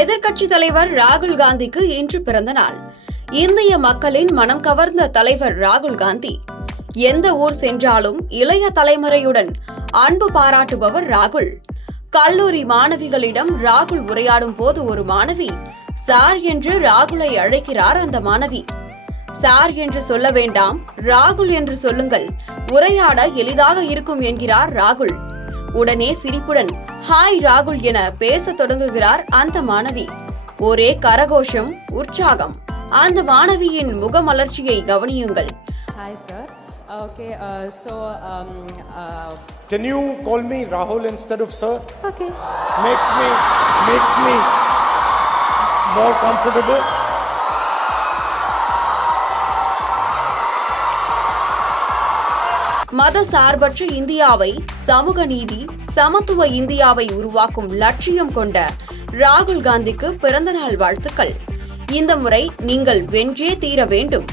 எதிர்க்கட்சி தலைவர் ராகுல் காந்திக்கு இன்று பிறந்த நாள். இந்திய மக்களின் மனம் கவர்ந்த தலைவர் ராகுல் காந்தி. எந்த ஊர் சென்றாலும் இளைய தலைமுறையுடன் அன்பு பாராட்டுபவர் ராகுல். கல்லூரி மாணவிகளிடம் ராகுல் உரையாடும் போது ஒரு மாணவி சார் என்று ராகுலை அழைக்கிறார். அந்த மாணவி, சார் என்று சொல்ல வேண்டாம், ராகுல் என்று சொல்லுங்கள், உரையாட எளிதாக இருக்கும் என்கிறார் ராகுல். உடனே சிரிப்புடன் ஹாய் ராகுல் என பேச தொடங்குகிறார் அந்த மாணவி. ஒரே கரகோஷம், உற்சாகம். அந்த மாணவியின் முகமலர்ச்சியை கவனியுங்கள். Hi sir. Okay, Can you call me Rahul instead of sir? okay. Makes me more comfortable. மத சார்பற்ற இந்தியாவை, சமூக நீதி, சமத்துவ இந்தியாவை உருவாக்கும் லட்சியம் கொண்ட ராகுல் காந்திக்கு பிறந்தநாள் வாழ்த்துக்கள். இந்த முறை நீங்கள் வென்றே தீர வேண்டும்.